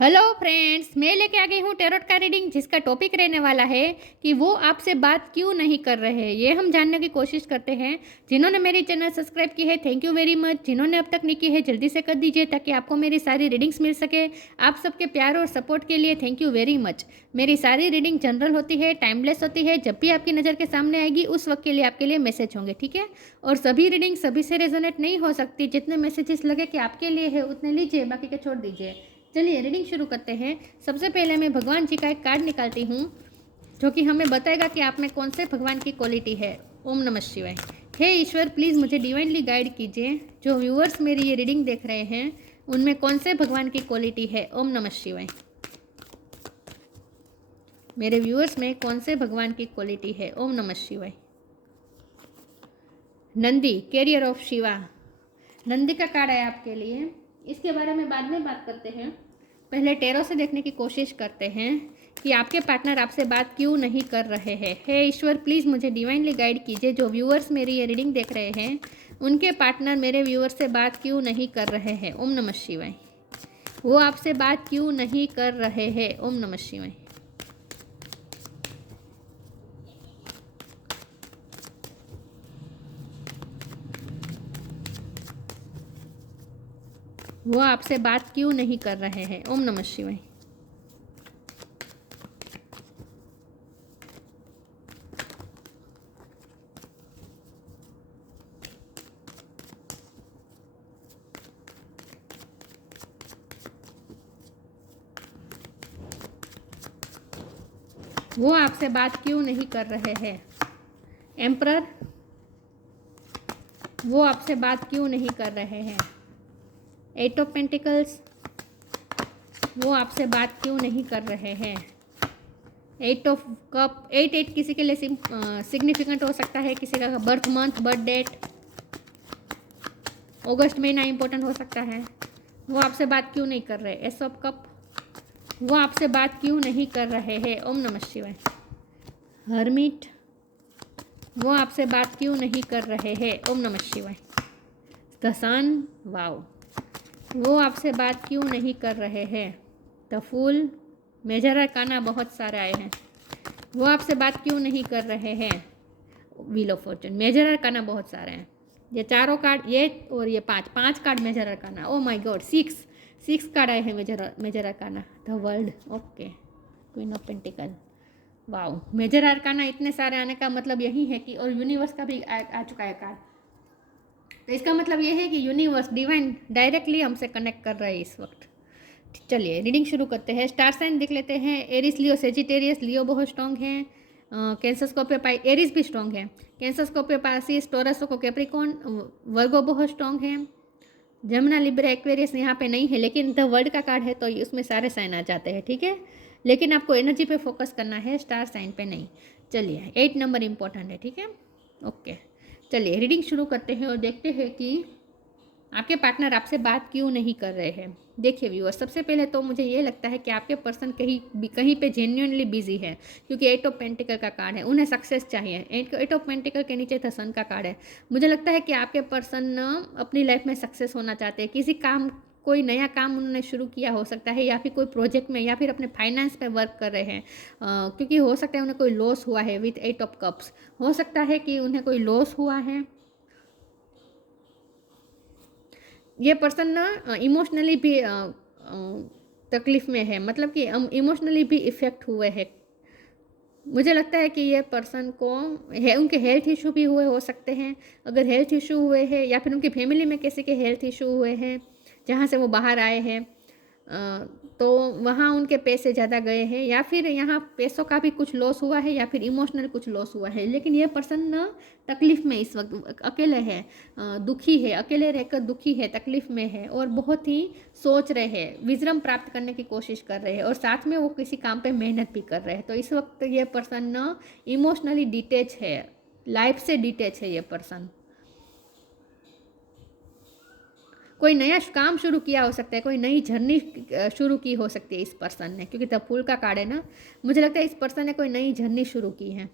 Hello friends, मैं लेके आ गई हूँ टैरोट का रीडिंग, जिसका टॉपिक रहने वाला है कि वो आपसे बात क्यों नहीं कर रहे हैं। ये हम जानने की कोशिश करते हैं। जिन्होंने मेरी चैनल सब्सक्राइब की है, थैंक यू वेरी मच। जिन्होंने अब तक नहीं की है, जल्दी से कर दीजिए ताकि आपको मेरी सारी रीडिंग्स मिल सके। आप सबके प्यार और सपोर्ट के लिए थैंक यू वेरी मच। मेरी सारी रीडिंग जनरल होती है, टाइमलेस होती है। जब भी आपकी नज़र के सामने आएगी उस वक्त के लिए आपके लिए मैसेज होंगे, ठीक है। और सभी रीडिंग सभी से रेजोनेट नहीं हो सकती। जितने मैसेजेस लगे कि आपके लिए है उतने लीजिए, बाकी के छोड़ दीजिए। चलिए रीडिंग शुरू करते हैं। सबसे पहले मैं भगवान जी का एक कार्ड निकालती हूँ, जो कि हमें बताएगा कि आप में कौन से भगवान की क्वालिटी है। ओम नमः शिवाय। हे ईश्वर, प्लीज़ मुझे डिवाइनली गाइड कीजिए। जो व्यूअर्स मेरी ये रीडिंग देख रहे हैं उनमें कौन से भगवान की क्वालिटी है। ओम नमः शिवाय। मेरे व्यूअर्स में कौन से भगवान की क्वालिटी है। ओम नमः शिवाय। Nandi, carrier of Shiva. नंदी का कार्ड है आपके लिए। इसके बारे में बाद में बात करते हैं। पहले टैरो से देखने की कोशिश करते हैं कि आपके पार्टनर आपसे बात क्यों नहीं कर रहे हैं। हे ईश्वर, प्लीज़ मुझे डिवाइनली गाइड कीजिए। जो व्यूअर्स मेरी ये रीडिंग देख रहे हैं उनके पार्टनर मेरे व्यूअर्स से बात क्यों नहीं कर रहे हैं। ओम नमः शिवाय। वो आपसे बात क्यों नहीं कर रहे हैं। ओम नमः शिवाय। वो आपसे बात क्यों नहीं कर रहे हैं। ओम नमः शिवाय। वो आपसे बात क्यों नहीं कर रहे हैं। एम्परर, वो आपसे बात क्यों नहीं कर रहे हैं। एट ऑफ पेंटिकल्स, वो आपसे बात क्यों नहीं कर रहे हैं। Eight of cup, eight eight किसी के लिए सिग्निफिकेंट हो सकता है, किसी का बर्थ मंथ, बर्थ डेट, अगस्त महीना इंपॉर्टेंट हो सकता है। वो आपसे बात क्यों नहीं कर रहे। एस ऑफ कप, वो आपसे बात क्यों नहीं कर रहे हैं। ओम नमः शिवाय। हर्मिट, वो आपसे बात क्यों नहीं कर रहे हैं। ओम नमः शिवाय। द सन, वाओ, वो आपसे बात क्यों नहीं कर रहे हैं। द फूल, मेजर अरकाना बहुत सारे आए हैं। वो आपसे बात क्यों नहीं कर रहे हैं। Wheel of fortune, major arcana बहुत सारे हैं। ये चारों कार्ड, ये और ये पांच card major arcana. Oh my god, six card आए हैं major arcana. The world, okay. Queen of pentacle, wow. Major arcana इतने सारे आने का मतलब यही है कि, और यूनिवर्स का भी आ चुका है कार्ड। तो इसका मतलब ये है कि यूनिवर्स, डिवाइन डायरेक्टली हमसे कनेक्ट कर रहा है इस वक्त। चलिए रीडिंग शुरू करते हैं। स्टार साइन देख लेते हैं। एरिस, लियो, सेजिटेरियस। लियो बहुत स्ट्रॉन्ग है। कैंसर, स्कॉर्पियो, पाई, एरिस भी स्ट्रॉन्ग है। कैंसर, स्कॉर्पियो, पाइसिस, टॉरस को कैप्रिकॉन, वर्गो बहुत स्ट्रॉन्ग है। जमुना, लिब्रा, एक्वेरियस यहाँ पे नहीं है, लेकिन द वर्ल्ड का कार्ड है तो उसमें सारे साइन आ जाते हैं, ठीक है। लेकिन आपको एनर्जी पे फोकस करना है, स्टार साइन पे नहीं। चलिए 8 नंबर इंपॉर्टेंट है, ठीक है। ओके, चलिए रीडिंग शुरू करते हैं और देखते हैं कि आपके पार्टनर आपसे बात क्यों नहीं कर रहे हैं। देखिए व्यूअर, सबसे पहले तो मुझे ये लगता है कि आपके पर्सन कहीं पे जेन्युइनली बिजी है, क्योंकि एट ऑफ पेंटिकल का कार्ड है। उन्हें सक्सेस चाहिए। एट ऑफ पेंटिकल के नीचे द सन का कार्ड है। मुझे लगता है कि आपके पर्सन अपनी लाइफ में सक्सेस होना चाहते हैं। किसी काम, कोई नया काम उन्होंने शुरू किया हो सकता है, या फिर कोई प्रोजेक्ट में, या फिर अपने फाइनेंस पे वर्क कर रहे हैं। क्योंकि हो सकता है उन्हें कोई लॉस हुआ है। विथ एट ऑफ कप्स हो सकता है कि उन्हें कोई लॉस हुआ है। ये पर्सन ना इमोशनली भी तकलीफ़ में है, मतलब कि इमोशनली भी इफ़ेक्ट हुए हैं। मुझे लगता है कि ये पर्सन को उनके हेल्थ इशू भी हुए हो सकते हैं। अगर हेल्थ इशू हुए हैं, या फिर उनकी फैमिली में किसी के हेल्थ इशू हुए हैं जहाँ से वो बाहर आए हैं, तो वहाँ उनके पैसे ज़्यादा गए हैं, या फिर यहाँ पैसों का भी कुछ लॉस हुआ है, या फिर इमोशनल कुछ लॉस हुआ है। लेकिन ये पर्सन ना तकलीफ़ में इस वक्त अकेले है, दुखी है, अकेले रहकर दुखी है, तकलीफ़ में है, और बहुत ही सोच रहे हैं, विजडम प्राप्त करने की कोशिश कर रहे हैं, और साथ में वो किसी काम पे मेहनत भी कर रहे हैं। तो इस वक्त ये पर्सन ना इमोशनली डिटेच है, लाइफ से डिटेच है ये पर्सन। कोई नया काम शुरू किया हो सकता है, कोई नई जर्नी शुरू की हो सकती है इस पर्सन ने, क्योंकि द फूल का कार्ड है ना। मुझे लगता है इस पर्सन ने कोई नई जर्नी शुरू की है,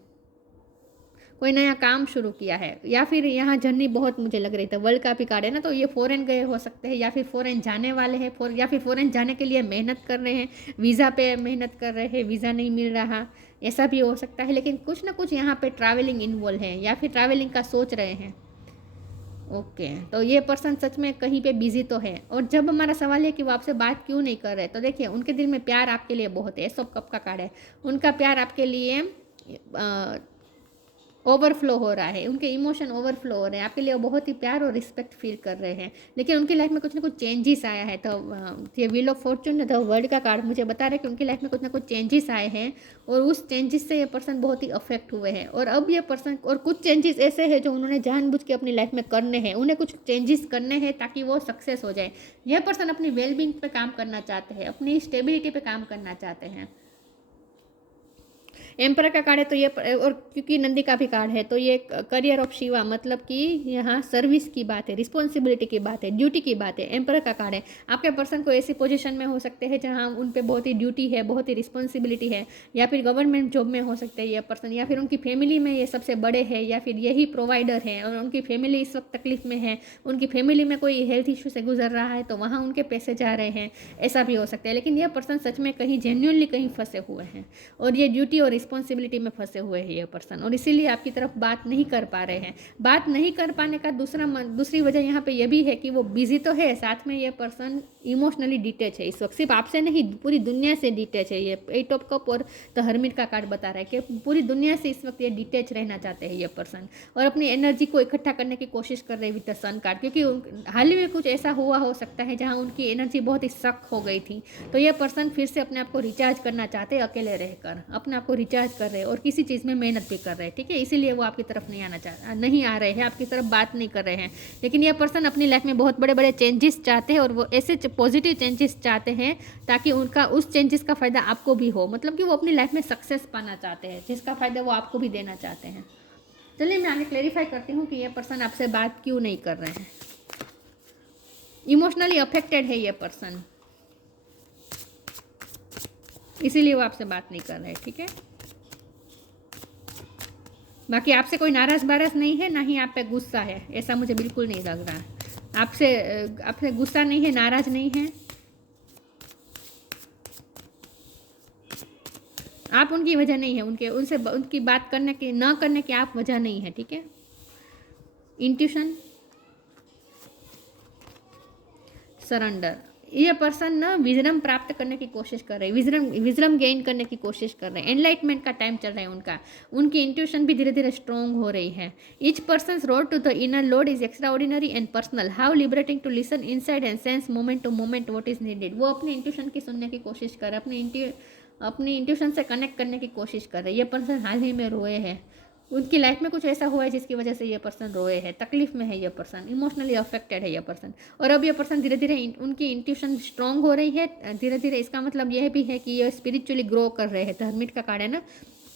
कोई नया काम शुरू किया है, या फिर यहाँ जर्नी बहुत मुझे लग रही थी, वर्ल्ड का भी कार्ड है ना, तो ये फॉरेन गए हो सकते हैं, या फिर फॉरेन जाने वाले हैं, या फिर फॉरेन जाने के लिए मेहनत कर रहे हैं, वीज़ा पे मेहनत कर रहे हैं, वीज़ा नहीं मिल रहा, ऐसा भी हो सकता है। लेकिन कुछ ना कुछ यहाँ पे ट्रैवलिंग इन्वॉल्व है, या फिर ट्रैवलिंग का सोच रहे हैं। ओके, तो ये पर्सन सच में कहीं पे बिजी तो है। और जब हमारा सवाल है कि वो आपसे बात क्यों नहीं कर रहे, तो देखिए उनके दिल में प्यार आपके लिए बहुत है। सब कप का कार्ड है, उनका प्यार आपके लिए ओवरफ्लो हो रहा है, उनके इमोशन ओवरफ्लो हो रहे हैं, आपके लिए वो बहुत ही प्यार और रिस्पेक्ट फील कर रहे हैं। लेकिन उनकी लाइफ में कुछ ना कुछ चेंजेस आया है। तो ये wheel of Fortune, the world का कार्ड मुझे बता रहा है कि उनकी लाइफ में कुछ ना कुछ चेंजेस आए हैं, और उस चेंजेस से ये पर्सन बहुत ही अफेक्ट हुए हैं। और अब ये पर्सन, और कुछ चेंजेस ऐसे हैं जो उन्होंने जानबूझ के अपनी लाइफ में करने हैं, उन्हें कुछ चेंजेस करने हैं ताकि वो सक्सेस हो जाए। यह पर्सन अपनी वेलबींग पे काम करना चाहते हैं, अपनी स्टेबिलिटी पे काम करना चाहते हैं। एम्पर का कार्ड है तो ये, और क्योंकि नंदी का भी कार्ड है, तो ये करियर ऑफ शिवा, मतलब कि यहाँ सर्विस की बात है, रिस्पॉन्सिबिलिटी की बात है, ड्यूटी की बात है। एम्पर का कार्ड है, आपके पर्सन को ऐसी पोजीशन में हो सकते हैं जहाँ उन पे बहुत ही ड्यूटी है, बहुत ही रिस्पॉन्सिबिलिटी है, या फिर गवर्नमेंट जॉब में हो सकते हैं ये पर्सन, या फिर उनकी फैमिली में ये सबसे बड़े हैं, या फिर यही प्रोवाइडर है और उनकी फैमिली इस वक्त तकलीफ में है, उनकी फैमिली में कोई हेल्थ इशू से गुजर रहा है तो वहाँ उनके पैसे जा रहे हैं, ऐसा भी हो सकता है। लेकिन यह पर्सन सच में कहीं जेन्युइनली कहीं फंसे हुए हैं, और ये ड्यूटी और रिस्पॉन्सिबिलिटी में फंसे हुए हैं ये पर्सन, और इसीलिए आपकी तरफ बात नहीं कर पा रहे हैं। बात नहीं कर पाने का दूसरी वजह यहाँ पे ये भी है कि वो बिजी तो है, साथ में ये पर्सन इमोशनली डिटेच है इस वक्त, सिर्फ आपसे नहीं पूरी दुनिया से डिटेच है। ये 8 ऑफ कप और द हर्मिट का कार्ड बता रहा है कि पूरी दुनिया से इस वक्त ये डिटेच रहना चाहते हैं ये पर्सन, और अपनी एनर्जी को इकट्ठा करने की कोशिश कर रहे हैं विद द सन कार्ड, क्योंकि हाल ही में कुछ ऐसा हुआ हो सकता है जहाँ उनकी एनर्जी बहुत ही सक हो गई थी। तो ये पर्सन फिर से अपने आप को रिचार्ज करना चाहते हैं, अकेले रहकर अपने आप को रिचार्ज कर रहे हैं, और किसी चीज़ में मेहनत भी कर रहे हैं। ठीक है, इसीलिए वो आपकी तरफ नहीं आ रहे हैं, आपकी तरफ बात नहीं कर रहे हैं। लेकिन यह पर्सन अपनी लाइफ में बहुत बड़े बड़े चेंजेस चाहते हैं, और वो ऐसे पॉजिटिव चेंजेस चाहते हैं ताकि उनका उस चेंजेस का फ़ायदा आपको भी हो, मतलब कि वो अपनी लाइफ में सक्सेस पाना चाहते हैं, जिसका फ़ायदा वो आपको भी देना चाहते हैं। चलिए मैं आगे क्लेरिफाई करती हूँ कि ये पर्सन आपसे बात क्यों नहीं कर रहे हैं। इमोशनली अफेक्टेड है ये पर्सन, इसीलिए वो आपसे बात नहीं कर रहे। ठीक है, बाकी आपसे कोई नाराज बाराज नहीं है, ना ही आप पे गुस्सा है, ऐसा मुझे बिल्कुल नहीं लग रहा। आपसे गुस्सा नहीं है, नाराज नहीं है, आप उनकी वजह नहीं है, उनकी बात करने की न करने की आप वजह नहीं है। ठीक है, इंट्यूशन, सरेंडर, ये पर्सन ना विजडम प्राप्त करने की कोशिश कर रहे हैं, विजडम गेन करने की कोशिश कर रहे हैं, एनलाइटमेंट का टाइम चल रहा है उनकी इंट्यूशन भी धीरे धीरे स्ट्रॉन्ग हो रही है। Each person road to the inner load is extraordinary and personal, how liberating to listen inside and sense moment to moment what is needed. वो अपनी इंट्यूशन की सुनने की कोशिश कर रहे हैं, अपनी इंट्यूशन से कनेक्ट करने की कोशिश कर रहे हैं। ये पर्सन हाल ही में रोए हैं, उनकी लाइफ में कुछ ऐसा हुआ है जिसकी वजह से ये पर्सन रोए है, तकलीफ में है ये पर्सन, इमोशनली अफेक्टेड है ये पर्सन। और अब ये पर्सन धीरे धीरे उनकी इंट्यूशन स्ट्रांग हो रही है धीरे धीरे। इसका मतलब यह भी है कि ये स्पिरिचुअली ग्रो कर रहे हैं। हर्मिट का कार्ड है ना,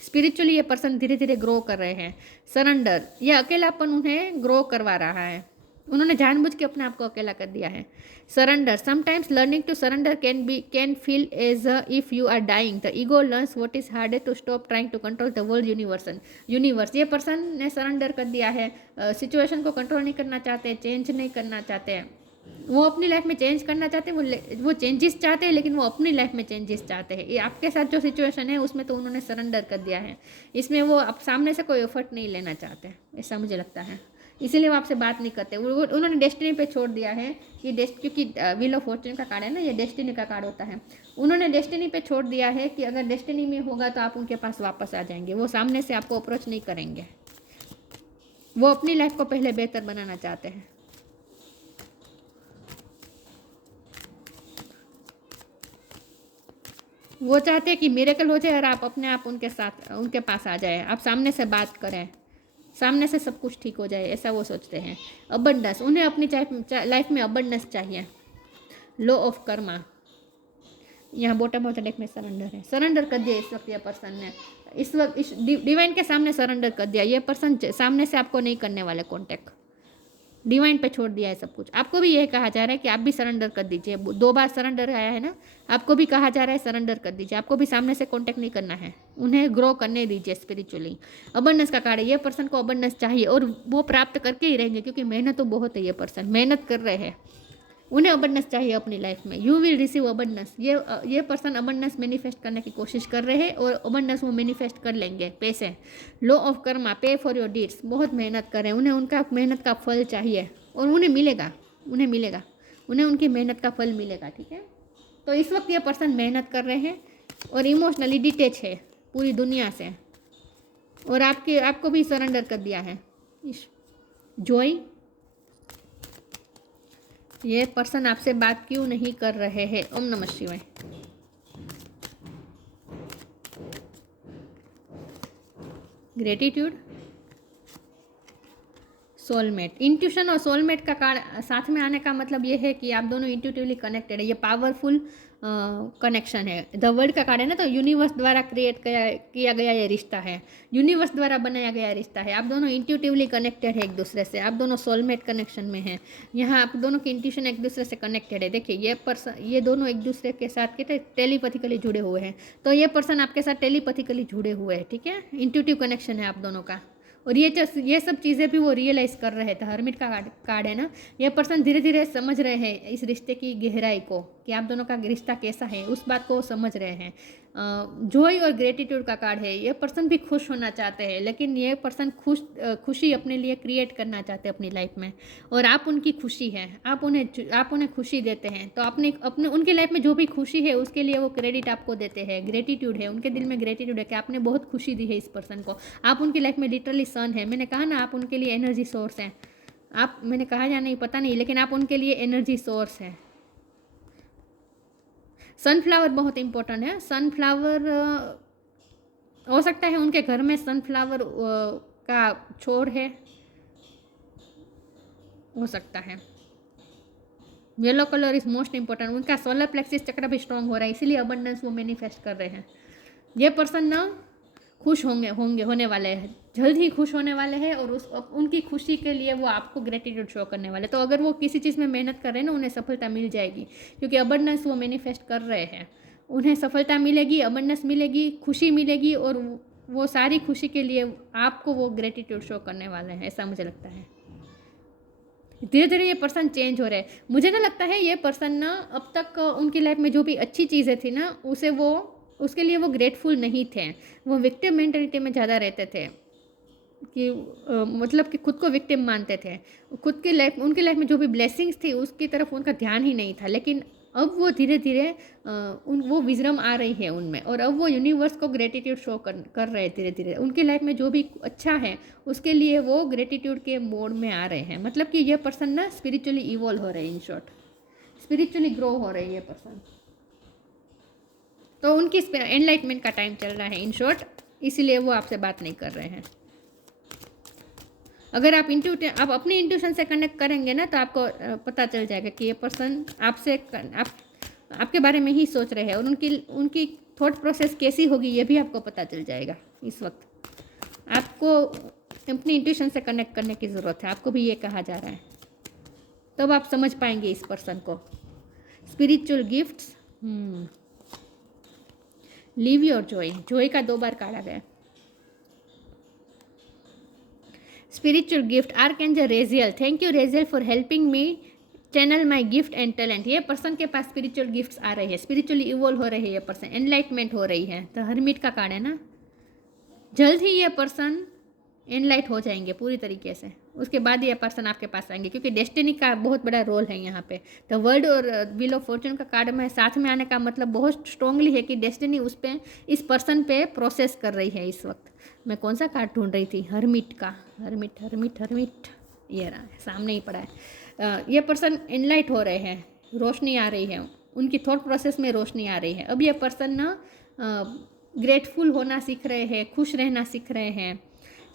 स्पिरिचुअली ये पर्सन धीरे धीरे ग्रो कर रहे हैं। सरेंडर, ये अकेलापन उन्हें ग्रो करवा रहा है, उन्होंने जानबूझ के अपने आप को अकेला कर दिया है। Surrender, sometimes learning to surrender can feel as if you are dying, the ego learns what is harder to stop trying to control the world universe. ये पर्सन ने सरेंडर कर दिया है, सिचुएशन को कंट्रोल नहीं करना चाहते, चेंज नहीं करना चाहते। वो अपनी लाइफ में चेंज करना चाहते हैं, वो चेंजेस चाहते हैं, लेकिन वो अपनी लाइफ में चेंजेस चाहते हैं। ये आपके साथ जो सिचुएशन है उसमें तो उन्होंने सरेंडर कर दिया है, इसमें वो अब सामने से कोई एफर्ट नहीं लेना चाहते, ऐसा मुझे लगता है। इसीलिए वो आपसे बात नहीं करते। उन्होंने डेस्टिनी पे छोड़ दिया है कि क्योंकि व्हील ऑफ फॉर्चून का कार्ड है ना, ये डेस्टिनी का कार्ड होता है। उन्होंने डेस्टिनी पे छोड़ दिया है कि अगर डेस्टिनी में होगा तो आप उनके पास वापस आ जाएंगे, वो सामने से आपको अप्रोच नहीं करेंगे। वो अपनी लाइफ को पहले बेहतर बनाना चाहते हैं। वो चाहते हैं कि मिरेकल हो जाए और आप अपने आप उनके पास आ जाए, आप सामने से बात करें, सामने से सब कुछ ठीक हो जाए, ऐसा वो सोचते हैं। अबंडेंस, उन्हें अपनी लाइफ में अबंडेंस चाहिए। लॉ ऑफ कर्मा, यहाँ बॉटम ऑफ द डेक में सरेंडर है, सरेंडर कर दिया इस वक्त ये पर्सन ने, इस वक्त इस डिवाइन के सामने सरेंडर कर दिया। ये पर्सन सामने से आपको नहीं करने वाले कॉन्टेक्ट, डिवाइन पे छोड़ दिया है सब कुछ। आपको भी यह कहा जा रहा है कि आप भी सरेंडर कर दीजिए। 2 बार सरेंडर आया है ना, आपको भी कहा जा रहा है सरेंडर कर दीजिए। आपको भी सामने से कांटेक्ट नहीं करना है, उन्हें ग्रो करने दीजिए स्पिरिचुअली। अबंडेंस का कार्ड है, ये पर्सन को अबंडेंस चाहिए और वो प्राप्त करके ही रहेंगे, क्योंकि मेहनत तो बहुत है, ये पर्सन मेहनत कर रहे हैं, उन्हें अबंडेंस चाहिए अपनी लाइफ में। You will receive abundance. ये पर्सन अबंडेंस मैनिफेस्ट करने की कोशिश कर रहे हैं और अबंडेंस वो मैनिफेस्ट कर लेंगे। पैसे, लॉ ऑफ कर्मा, पे फॉर योर डीड्स, बहुत मेहनत कर रहे हैं, उन्हें उनका मेहनत का फल चाहिए और उन्हें मिलेगा, उन्हें उनकी मेहनत का फल मिलेगा। ठीक है, तो इस वक्त ये पर्सन मेहनत कर रहे हैं और इमोशनली डिटेच है पूरी दुनिया से, और आपको भी सरेंडर कर दिया है। जॉय, ये पर्सन आपसे बात क्यों नहीं कर रहे हैं? ओम नमः शिवाय। Gratitude, soulmate. इंट्यूशन और सोलमेट का कार्ड साथ में आने का मतलब ये है कि आप दोनों इंट्यूटिवली कनेक्टेड है। ये पावरफुल कनेक्शन है। द वर्ल्ड का कार्ड है ना, तो यूनिवर्स द्वारा क्रिएट किया गया ये रिश्ता है, यूनिवर्स द्वारा बनाया गया रिश्ता है। आप दोनों इंट्यूटिवली कनेक्टेड है एक दूसरे से, आप दोनों सोलमेट कनेक्शन में हैं। यहाँ आप दोनों की इंट्यूशन एक दूसरे से कनेक्टेड है। देखिए ये दोनों एक दूसरे के साथ कहते टेलीपैथिकली जुड़े हुए हैं, तो ये पर्सन आपके साथ टेलीपैथिकली जुड़े हुए हैं। ठीक है, इंट्यूटिव कनेक्शन है आप दोनों का, और ये सब चीज़ें भी वो रियलाइज़ कर रहे थे। हर्मिट का कार्ड है ना, ये पर्सन धीरे धीरे समझ रहे हैं इस रिश्ते की गहराई को, कि आप दोनों का रिश्ता कैसा है, उस बात को वो समझ रहे हैं। जॉय और ग्रेटिट्यूड का कार्ड है। ये पर्सन भी खुश होना चाहते हैं, लेकिन ये पर्सन खुशी अपने लिए क्रिएट करना चाहते हैं अपनी लाइफ में, और आप उनकी खुशी है, आप उन्हें खुशी देते हैं। तो अपने उनकी लाइफ में जो भी खुशी है उसके लिए वो क्रेडिट आपको देते हैं। ग्रेटिट्यूड है, उनके दिल में ग्रेटिट्यूड है कि आपने बहुत खुशी दी है इस पर्सन को। आप उनकी लाइफ में लिटरली सन है। मैंने कहा ना, आप उनके लिए एनर्जी सोर्स हैं। आप, मैंने कहा या नहीं पता नहीं, लेकिन आप उनके लिए एनर्जी सोर्स है। सनफ्लावर बहुत इंपॉर्टेंट है। सनफ्लावर हो सकता है उनके घर में सनफ्लावर का छोर है, हो सकता है। Yellow colour is most important. उनका सोलर प्लेक्सिस चक्र भी स्ट्रांग हो रहा है, इसीलिए अबंडेंस वो मैनिफेस्ट कर रहे हैं। ये पर्सन ना खुश होने वाले हैं, जल्द ही खुश होने वाले हैं, और उनकी खुशी के लिए वो आपको ग्रेटिट्यूड शो करने वाले। तो अगर वो किसी चीज़ में मेहनत कर रहे हैं ना, उन्हें सफलता मिल जाएगी, क्योंकि अबंडेंस वो मैनिफेस्ट कर रहे हैं। उन्हें सफलता मिलेगी, अबंडेंस मिलेगी, खुशी मिलेगी, और वो सारी खुशी के लिए आपको वो ग्रेटिट्यूड शो करने वाले हैं, ऐसा मुझे लगता है। धीरे धीरे ये पर्सन चेंज हो रहे हैं। मुझे ना लगता है ये पर्सन ना अब तक उनकी लाइफ में जो भी अच्छी चीज़ें थी ना, उसके लिए वो ग्रेटफुल नहीं थे। वो विक्टिम मेंटेलिटी में ज़्यादा रहते थे, कि मतलब कि खुद को विक्टिम मानते थे। उनकी लाइफ में जो भी ब्लेसिंग्स थी उसकी तरफ उनका ध्यान ही नहीं था। लेकिन अब वो धीरे धीरे वो विजडम आ रही है उनमें, और अब वो यूनिवर्स को ग्रेटिट्यूड शो कर रहे हैं धीरे धीरे। उनकी लाइफ में जो भी अच्छा है उसके लिए वो ग्रेटिट्यूड के मोड में आ रहे हैं। मतलब कि ये पर्सन ना स्पिरिचुअली इवॉल्व हो रहे हैं, इन शॉर्ट स्पिरिचुअली ग्रो हो रहे हैं ये पर्सन। तो उनकी एनलाइटमेंट का टाइम चल रहा है, इन शॉर्ट, इसीलिए वो आपसे बात नहीं कर रहे हैं। अगर आप अपनी इंट्यूशन से कनेक्ट करेंगे ना, तो आपको पता चल जाएगा कि ये पर्सन आपके बारे में ही सोच रहे हैं, और उनकी थॉट प्रोसेस कैसी होगी ये भी आपको पता चल जाएगा। इस वक्त आपको अपनी इंट्यूशन से कनेक्ट करने की ज़रूरत है, आपको भी ये कहा जा रहा है, तब आप समझ पाएंगे इस पर्सन को। Spiritual gifts, live your joy का 2 बार काढ़ा गया। Spiritual gift, archangel Raziel, thank you Raziel for helping me channel my gift and talent. ये पर्सन के पास स्पिरिचुअल गिफ्ट्स आ रहे हैं, स्पिरिचुअली इवॉल्व हो रहे हैं ये पर्सन, एनलाइटमेंट हो रही है। तो हरमिट का कार्ड है ना, जल्द ही ये पर्सन एनलाइट हो जाएंगे पूरी तरीके से, उसके बाद ये पर्सन आपके पास आएंगे, क्योंकि डेस्टिनी का बहुत बड़ा रोल है यहाँ पे। तो वर्ल्ड और व्हील ऑफ फॉर्चून का कार्ड में साथ में आने का मतलब बहुत स्ट्रांगली है कि डेस्टिनी इस पर्सन पे प्रोसेस कर रही है इस वक्त। मैं कौन सा कार्ड ढूंढ रही थी? हरमिट का, हरमिट, ये रहा है, सामने ही पड़ा है। ये पर्सन एनलाइट हो रहे हैं, रोशनी आ रही है, उनकी थॉट प्रोसेस में रोशनी आ रही है। अब ये पर्सन ना ग्रेटफुल होना सीख रहे हैं, खुश रहना सीख रहे हैं।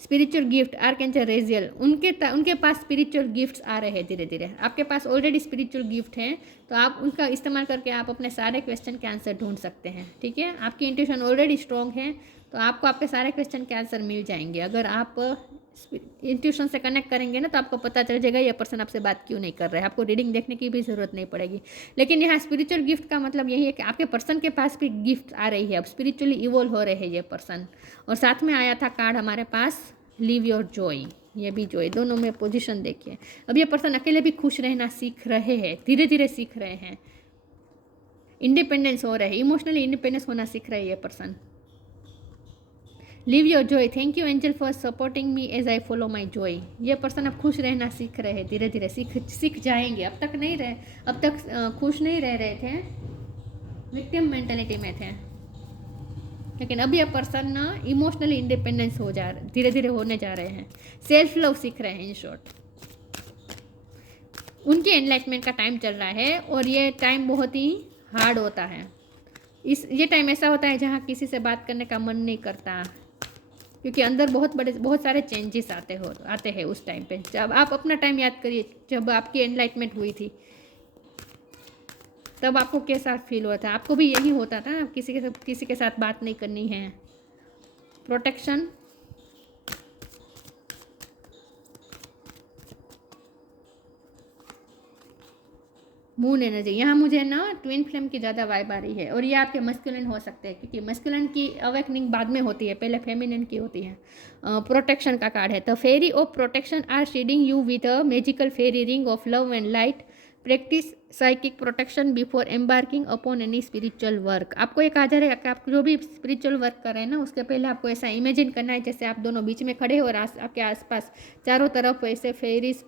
स्पिरिचुअल गिफ्ट, आर्कएंजल रेजियल, उनके पास स्पिरिचुअल गिफ्ट्स आ रहे हैं धीरे धीरे। आपके पास ऑलरेडी स्पिरिचुअल गिफ्ट हैं, तो आप उनका इस्तेमाल करके आप अपने सारे क्वेश्चन के आंसर ढूंढ सकते हैं। ठीक है, आपकी इंट्यूशन ऑलरेडी स्ट्रॉन्ग है, तो आपको आपके सारे क्वेश्चन के आंसर मिल जाएंगे। अगर आप इंट्यूशन से कनेक्ट करेंगे ना तो आपको पता चल जाएगा ये पर्सन आपसे बात क्यों नहीं कर रहा है। आपको रीडिंग देखने की भी ज़रूरत नहीं पड़ेगी। लेकिन यहाँ स्पिरिचुअल गिफ्ट का मतलब यही है कि आपके पर्सन के पास भी गिफ्ट आ रही है, अब स्पिरिचुअली इवोल्व हो रहे हैं ये पर्सन। और साथ में आया था कार्ड हमारे पास लिव योर जॉय, ये भी जॉय, दोनों में पोजिशन देखिए। अब ये पर्सन अकेले भी खुश रहना सीख रहे हैं, धीरे धीरे सीख रहे हैं, इंडिपेंडेंस हो रहे हैं, इमोशनली इंडिपेंडेंस होना सीख रहे हैं ये person. Live your joy, thank you angel for supporting me as I follow my joy. ये पर्सन अब खुश रहना सीख रहे हैं, धीरे धीरे सीख जाएंगे। अब तक खुश नहीं रह रहे थे, विक्टिम मेंटेलिटी में थे, लेकिन अब ये पर्सन ना इमोशनली इंडिपेंडेंस धीरे धीरे होने जा रहे हैं, सेल्फ लव सीख रहे हैं। इन शॉर्ट उनके एनलाइटमेंट का टाइम चल रहा है और ये टाइम बहुत ही हार्ड होता है। ये टाइम ऐसा होता है जहाँ किसी से बात करने का मन नहीं करता, क्योंकि अंदर बहुत सारे चेंजेस आते हैं उस टाइम पे। जब आप अपना टाइम याद करिए, जब आपकी एनलाइटमेंट हुई थी तब आपको कैसा फील हुआ था? आपको भी यही होता था, किसी के साथ बात नहीं करनी है। प्रोटेक्शन, मून एनर्जी, यहाँ मुझे ना ट्विन फ्लेम की ज़्यादा वाइब आ रही है और ये आपके मस्कुलिन हो सकते हैं, क्योंकि मस्कुलिन की अवेकनिंग बाद में होती है, पहले फेमिनिन की होती है। प्रोटेक्शन का कार्ड है। The fairy of protection are shielding you with a magical fairy ring of love and light. Practice psychic protection before embarking upon any spiritual work. आपको ये कहा जा रहा है कि आप जो भी स्पिरिचुअल वर्क कर रहे हैं ना, उसके पहले आपको ऐसा इमेजिन करना है जैसे आप दोनों बीच में खड़े हो और आपके आसपास चारों तरफ ऐसे फेरीज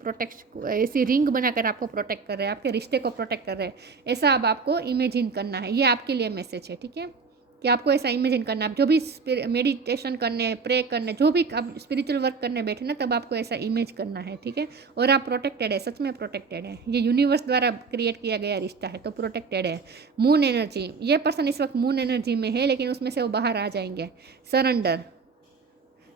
ऐसी रिंग बनाकर आपको प्रोटेक्ट कर रहे हैं, आपके रिश्ते को प्रोटेक्ट कर रहे हैं। ऐसा अब आपको इमेजिन करना है। ये आपके लिए मैसेज है, ठीक है, कि आपको ऐसा इमेजिन करना है। आप जो भी मेडिटेशन करने, प्रे करने, जो भी आप स्पिरिचुअल वर्क करने बैठे ना, तब आपको ऐसा इमेज करना है, ठीक है। और आप प्रोटेक्टेड है, सच में प्रोटेक्टेड है। ये यूनिवर्स द्वारा क्रिएट किया गया रिश्ता है, तो प्रोटेक्टेड है। मून एनर्जी, ये पर्सन इस वक्त मून एनर्जी में है, लेकिन उसमें से वो बाहर आ जाएंगे।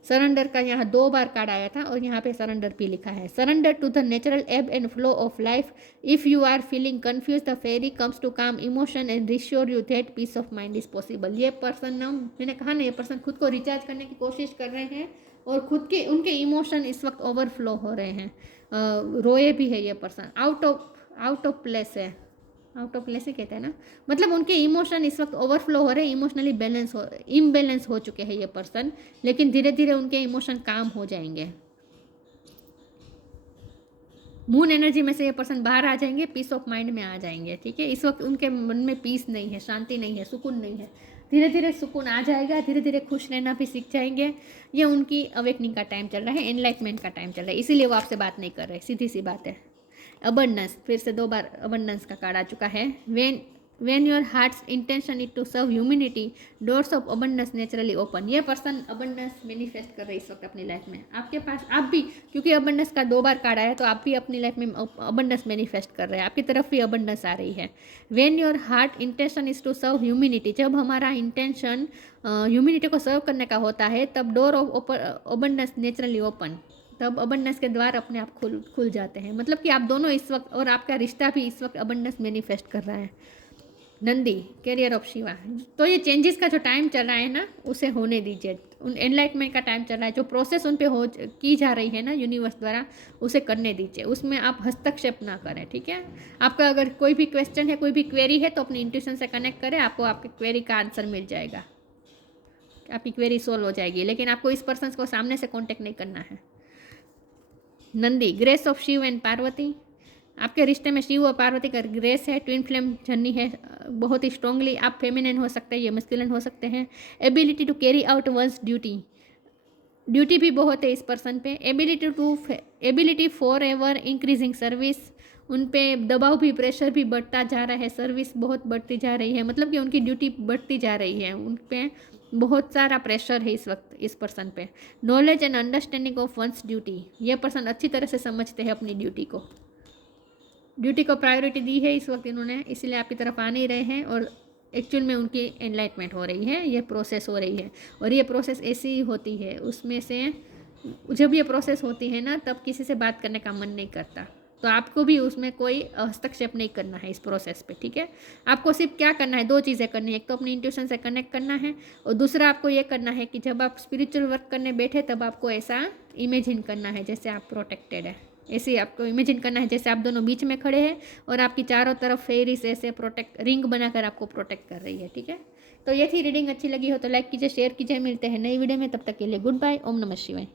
सरेंडर का यहाँ 2 बार कार्ड आया था और यहाँ पे सरेंडर भी लिखा है। Surrender to the natural ebb and flow of life. If you are feeling confuse, the fairy comes to calm emotion and reassure you that peace of mind is possible. ये person ना, मैंने कहा ना, ये person खुद को recharge करने की कोशिश कर रहे हैं और उनके इमोशन इस वक्त ओवरफ्लो हो रहे हैं। रोए भी है ये पर्सन, आउट ऑफ प्लेस है, आउट ऑफ प्लेस ही कहते हैं ना, मतलब उनके इमोशन इस वक्त ओवरफ्लो हो रहे हैं, इमोशनली इम्बैलेंस हो चुके हैं ये पर्सन, लेकिन धीरे धीरे उनके इमोशन काम हो जाएंगे। मून एनर्जी में से ये पर्सन बाहर आ जाएंगे, पीस ऑफ माइंड में आ जाएंगे, ठीक है। इस वक्त उनके मन में पीस नहीं है, शांति नहीं है, सुकून नहीं है। धीरे धीरे सुकून आ जाएगा, धीरे धीरे खुश रहना भी सीख जाएंगे। ये उनकी अवेकनिंग का टाइम चल रहा है, एनलाइटमेंट का टाइम चल रहा है, इसीलिए वो आपसे बात नहीं कर रहे, सीधी सी बात है। अबंडेंस, फिर से 2 बार अबंडेंस का कार्ड आ चुका है। when your heart's intention is to serve humanity, doors of abundance naturally open। ये पर्सन अबंडेंस मैनिफेस्ट कर रहे हैं इस वक्त अपनी लाइफ में। आपके पास आप भी, क्योंकि अबंडेंस का 2 बार कार्ड आया, तो आप भी अपनी लाइफ में अबंडेंस मैनिफेस्ट कर रहे हैं, आपकी तरफ भी अबंडेंस आ रही है। when your heart intention is to serve humanity, जब हमारा इंटेंशन ह्यूमिनिटी को सर्व करने का होता है, तब door of abundance naturally open, तब अबंडेंस के द्वार अपने आप खुल जाते हैं। मतलब कि आप दोनों इस वक्त, और आपका रिश्ता भी इस वक्त अबंडेंस मैनिफेस्ट कर रहा है। नंदी, कैरियर ऑफ शिवा, तो ये चेंजेस का जो टाइम चल रहा है ना, उसे होने दीजिए। उन एनलाइटमेंट का टाइम चल रहा है, जो प्रोसेस उन पे की जा रही है ना यूनिवर्स द्वारा, उसे करने दीजिए, उसमें आप हस्तक्षेप ना करें, ठीक है। आपका अगर कोई भी क्वेश्चन है, कोई भी क्वेरी है, तो अपनी इंट्यूशन से कनेक्ट करें, आपको आपकी क्वेरी का आंसर मिल जाएगा, आपकी क्वेरी सोल्व हो जाएगी। लेकिन आपको इस पर्सन को सामने से कॉन्टेक्ट नहीं करना है। Nandi, grace of Shiva and Parvati, आपके रिश्ते में शिव और पार्वती का ग्रेस है, ट्विन फ्लेम जर्नी है बहुत ही स्ट्रांगली। आप फेमिनिन हो सकते हैं, ये मस्कुलिन हो सकते हैं। Ability to carry out one's duty भी बहुत है इस पर्सन पे। Ability for ever increasing service, उन पे दबाव भी, प्रेशर भी बढ़ता जा रहा है, सर्विस बहुत बढ़ती जा रही है, मतलब कि उनकी ड्यूटी बढ़ती जा रही है, उन पे बहुत सारा प्रेशर है इस वक्त इस पर्सन पे। Knowledge and understanding of once duty, ये पर्सन अच्छी तरह से समझते हैं अपनी ड्यूटी को प्रायोरिटी दी है इस वक्त इन्होंने, इसलिए आपकी तरफ आ नहीं रहे हैं और एक्चुअल में उनकी एनलाइटमेंट हो रही है, ये प्रोसेस हो रही है। और ये प्रोसेस ऐसी ही होती है, उसमें से जब ये प्रोसेस होती है ना, तब किसी से बात करने का मन नहीं करता, तो आपको भी उसमें कोई हस्तक्षेप नहीं करना है इस प्रोसेस पे, ठीक है। आपको सिर्फ क्या करना है, 2 चीज़ें करनी है, एक तो अपनी इंट्यूशन से कनेक्ट करना है, और दूसरा आपको ये करना है कि जब आप स्पिरिचुअल वर्क करने बैठे, तब आपको ऐसा इमेजिन करना है जैसे आप प्रोटेक्टेड है, ऐसे ही आपको इमेजिन करना है जैसे आप दोनों बीच में खड़े हैं और आपकी चारों तरफ फेरीज ऐसे प्रोटेक्ट रिंग बनाकर आपको प्रोटेक्ट कर रही है। ठीक है, तो ये थी रीडिंग। अच्छी लगी हो तो लाइक कीजिए, शेयर कीजिए। मिलते हैं नई वीडियो में, तब तक के लिए गुड बाय। ओम नमः शिवाय।